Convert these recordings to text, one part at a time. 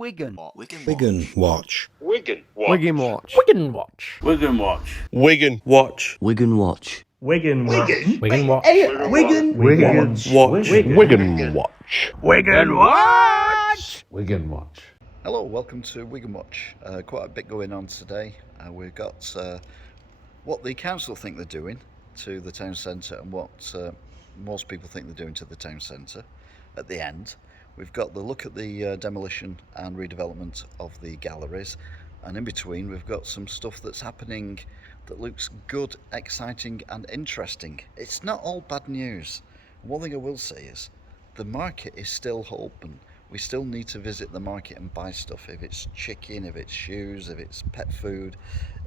Wigan. Wigan Watch. Wigan Watch. Wigan Watch. Wigan Watch. Wigan Watch. Wigan Watch. Wigan Watch. Wigan Watch. Wigan Watch. Wigan Watch. Wigan Watch. Wigan Watch. Wigan Watch. Hello, welcome to Wigan Watch. Quite a bit going on today. We've got what the council think they're doing to the town centre and what most people think they're doing to the town centre at the end. We've got the look at the demolition and redevelopment of the galleries, and in between we've got some stuff that's happening that looks good, exciting and interesting. It's not all bad news. One thing I will say is the market is still open. We still need to visit the market and buy stuff. If it's chicken, if it's shoes, if it's pet food,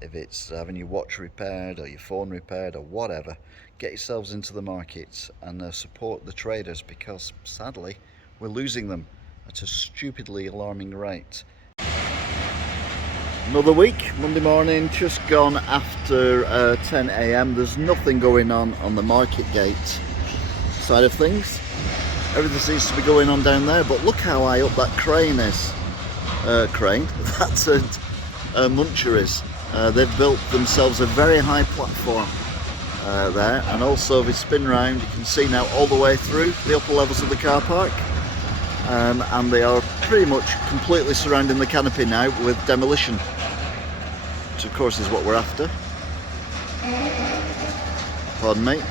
if it's having your watch repaired or your phone repaired or whatever, get yourselves into the market and support the traders, because sadly we're losing them at a stupidly alarming rate. Another week, Monday morning, just gone after 10 a.m. There's nothing going on the market gate side of things. Everything seems to be going on down there, but look how high up that crane is. That's a muncher is. They've built themselves a very high platform there, and also if you spin round you can see now all the way through the upper levels of the car park. And they are pretty much completely surrounding the canopy now with demolition, which of course is what we're after. Pardon me.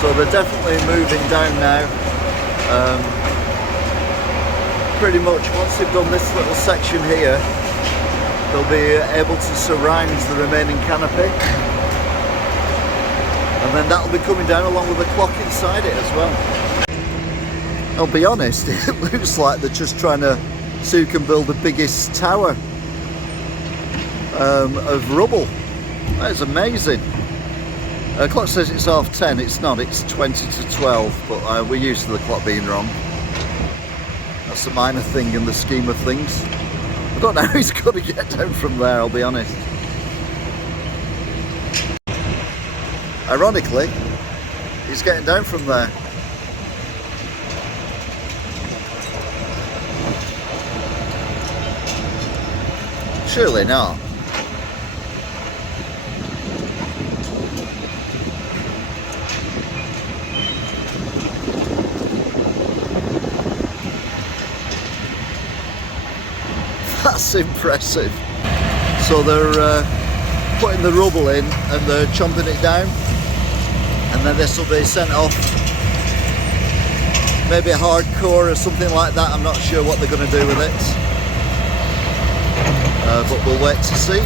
So they're definitely moving down now. Pretty much once they've done this little section here, they'll be able to surround the remaining canopy. And then that'll be coming down along with the clock inside it as well. I'll be honest, it looks like they're just trying to see who can build the biggest tower of rubble. That is amazing. Clock says it's 10:30, it's not, it's 20 to 12, but we're used to the clock being wrong. That's a minor thing in the scheme of things. I don't know how he's going to get down from there, I'll be honest. Ironically, he's getting down from there. Surely not. That's impressive. So they're putting the rubble in and they're chomping it down, and then this will be sent off, maybe a hardcore or something like that. I'm not sure what they're going to do with it, but we'll wait to see.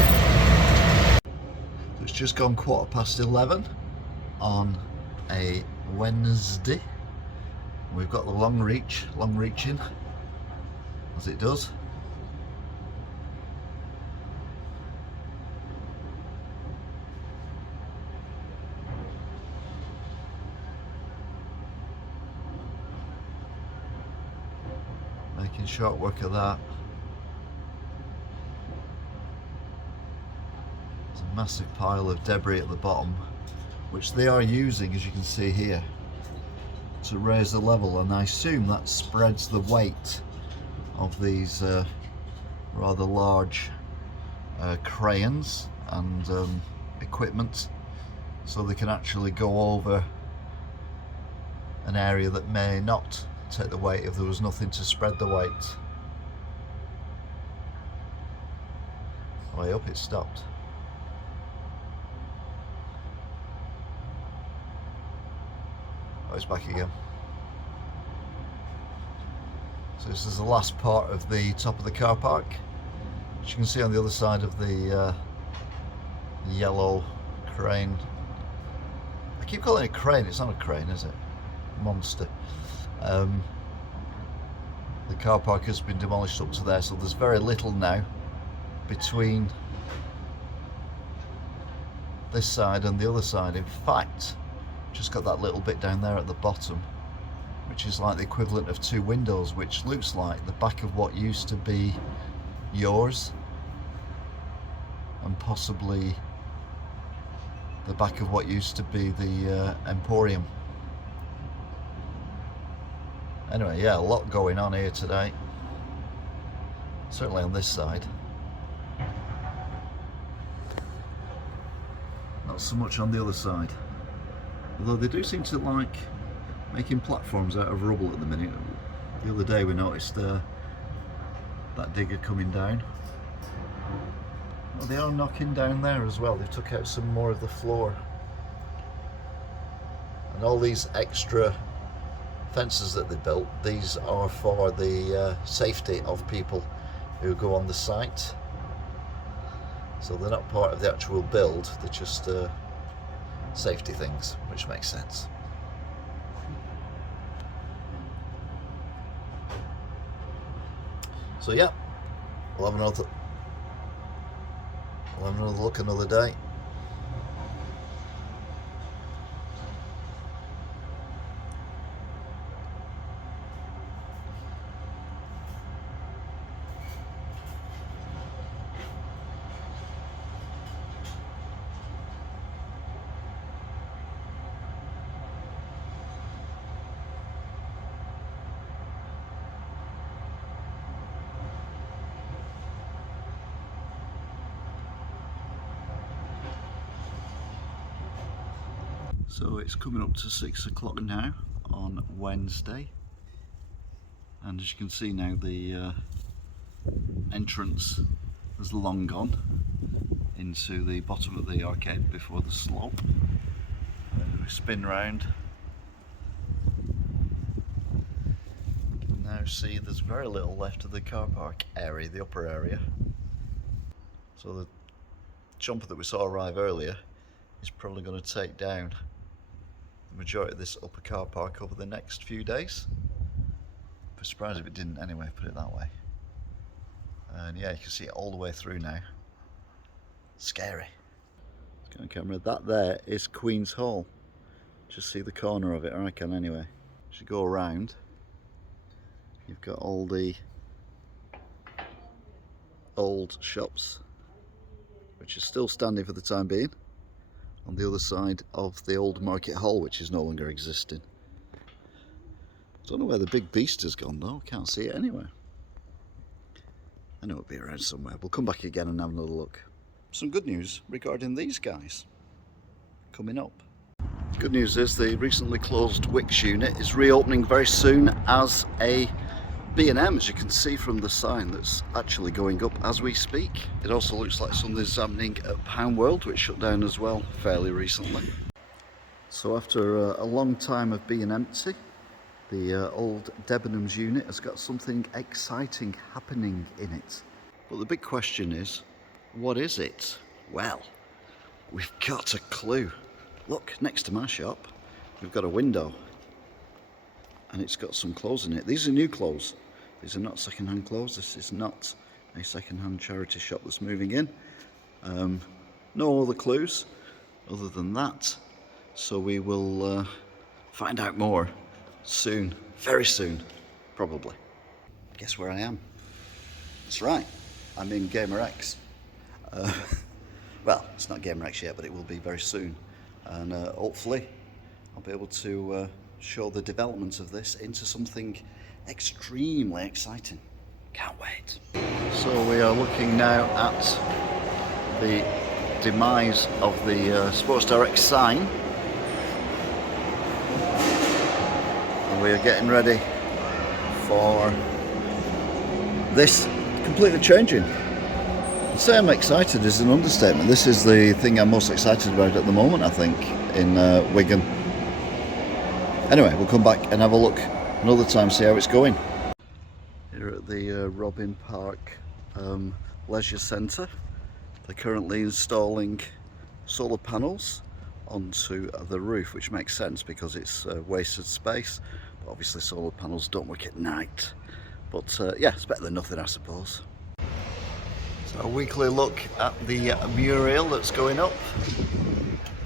It's just gone 11:15 on a Wednesday. We've got the long reaching as it does. Making short work of that. There's a massive pile of debris at the bottom, which they are using, as you can see here, to raise the level, and I assume that spreads the weight of these rather large cranes and equipment, so they can actually go over an area that may not take the weight if there was nothing to spread the weight. Oh, I hope it stopped. Oh, it's back again. So this is the last part of the top of the car park. As you can see on the other side of the yellow crane. I keep calling it crane, it's not a crane, is it? Monster. The car park has been demolished up to there, so there's very little now between this side and the other side. In fact, just got that little bit down there at the bottom, which is like the equivalent of two windows, which looks like the back of what used to be yours, and possibly the back of what used to be the Emporium. Anyway, yeah, a lot going on here today, certainly on this side. Not so much on the other side, although they do seem to like making platforms out of rubble at the minute. The other day we noticed that digger coming down. Well, they are knocking down there as well. They took out some more of the floor, and all these extra fences that they built, these are for the safety of people who go on the site. So they're not part of the actual build, they're just safety things, which makes sense. So yeah, we'll have another look another day. So it's coming up to 6 o'clock now on Wednesday, and as you can see now, the entrance has long gone into the bottom of the arcade before the slope. We spin round. You can now see there's very little left of the car park area, the upper area. So the jumper that we saw arrive earlier is probably going to take down the majority of this upper car park over the next few days. I'd be surprised if it didn't anyway, put it that way. And yeah, you can see it all the way through now. Scary. Let's go on camera. That there is Queen's Hall. Just see the corner of it, or I can anyway. As you go around, you've got all the old shops, which is still standing for the time being, on the other side of the old market hall, which is no longer existing. Don't know where the big beast has gone though, can't see it anywhere. I know it'll be around somewhere. We'll come back again and have another look. Some good news regarding these guys coming up. Good news is the recently closed Wicks unit is reopening very soon as a B&M, as you can see from the sign that's actually going up as we speak. It also looks like something's happening at Pound World, which shut down as well fairly recently. So after a long time of being empty, the old Debenhams unit has got something exciting happening in it. But the big question is, what is it? Well, we've got a clue. Look, next to my shop, we've got a window, and it's got some clothes in it. These are new clothes. These are not second-hand clothes. This is not a second-hand charity shop that's moving in. No other clues other than that. So we will find out more soon, very soon, probably. Guess where I am? That's right, I'm in Gamer X. Well, it's not Gamer X yet, but it will be very soon. And hopefully I'll be able to show the development of this into something extremely exciting. Can't wait. So we are looking now at the demise of the Sports Direct sign, and we are getting ready for this completely changing. To say I'm excited is an understatement. This is the thing I'm most excited about at the moment, I think, in Wigan. Anyway, we'll come back and have a look another time, see how it's going. Here at the Robin Park leisure centre. They're currently installing solar panels onto the roof, which makes sense because it's wasted space. But obviously solar panels don't work at night. But yeah, it's better than nothing, I suppose. So a weekly look at the mural that's going up.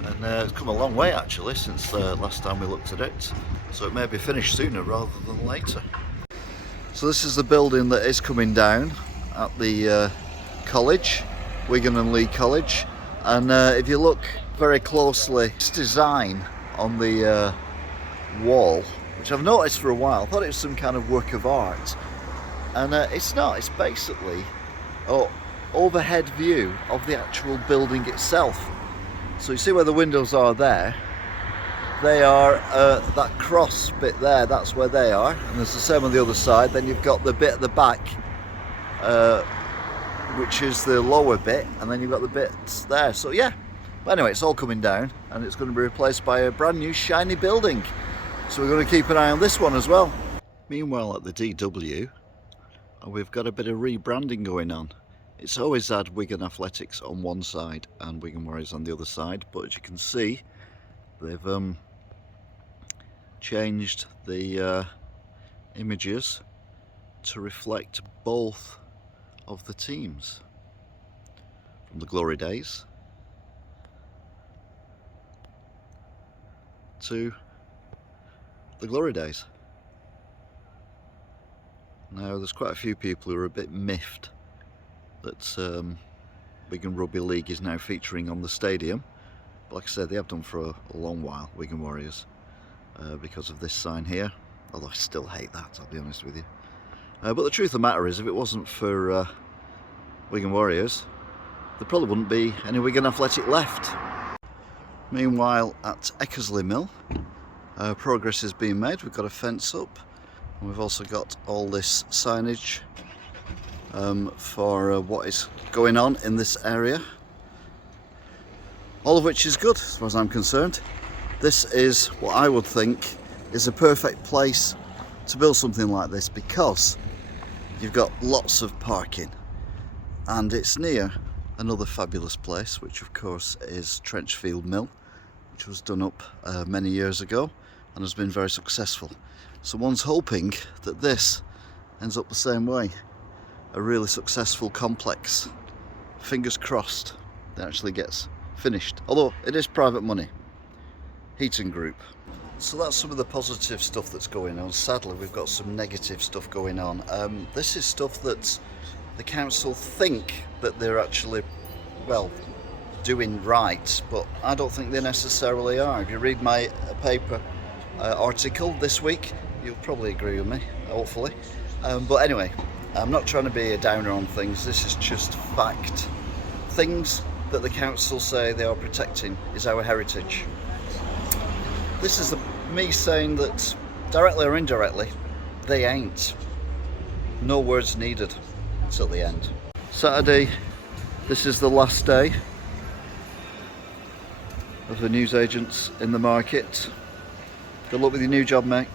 And it's come a long way actually since last time we looked at it. So it may be finished sooner rather than later. So this is the building that is coming down at the college, Wigan and Leigh College. And if you look very closely, this design on the wall, which I've noticed for a while, I thought it was some kind of work of art. And it's not, it's basically an overhead view of the actual building itself. So you see where the windows are there? They are, that cross bit there, that's where they are. And there's the same on the other side. Then you've got the bit at the back, which is the lower bit. And then you've got the bits there. So yeah, but anyway, it's all coming down. And it's going to be replaced by a brand new shiny building. So we're going to keep an eye on this one as well. Meanwhile at the DW, we've got a bit of rebranding going on. It's always had Wigan Athletics on one side and Wigan Warriors on the other side, but as you can see, they've changed the images to reflect both of the teams. From the glory days to the glory days. Now there's quite a few people who are a bit miffed that Wigan Rugby League is now featuring on the stadium. But like I said, they have done for a long while, Wigan Warriors, because of this sign here. Although I still hate that, I'll be honest with you. But the truth of the matter is, if it wasn't for Wigan Warriors, there probably wouldn't be any Wigan Athletic left. Meanwhile, at Eckersley Mill, progress is being made. We've got a fence up, and we've also got all this signage for what is going on in this area, all of which is good as far as I'm concerned. This is what I would think is a perfect place to build something like this, because you've got lots of parking and it's near another fabulous place, which of course is Trenchfield Mill, which was done up many years ago and has been very successful. So one's hoping that this ends up the same way. A really successful complex. Fingers crossed that actually gets finished. Although it is private money. Heaton Group. So that's some of the positive stuff that's going on. Sadly, we've got some negative stuff going on. This is stuff that the council think that they're actually, well, doing right, but I don't think they necessarily are. If you read my paper article this week, you'll probably agree with me, hopefully. But anyway, I'm not trying to be a downer on things, this is just fact. Things that the council say they are protecting is our heritage. This is me saying that, directly or indirectly, they ain't. No words needed till the end. Saturday, this is the last day of the newsagents in the market. Good luck with your new job, mate.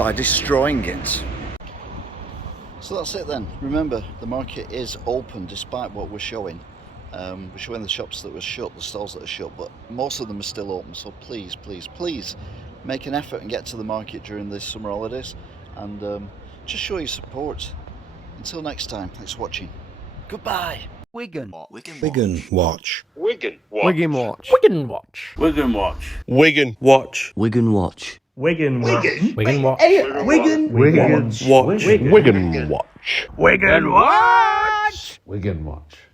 by destroying it. So that's it then. Remember, the market is open despite what we're showing. We're showing the shops that were shut, the stalls that are shut, but most of them are still open. So please, please, please make an effort and get to the market during the summer holidays and just show your support. Until next time, thanks for watching. Goodbye. Wigan. Wigan Watch. Wigan Watch. Wigan Watch. Wigan Watch. Wigan Watch. Wigan Watch. Wigan Watch. Wigan Watch. Wigan Watch. Wigan Watch. Wigan Watch. Wigan Watch.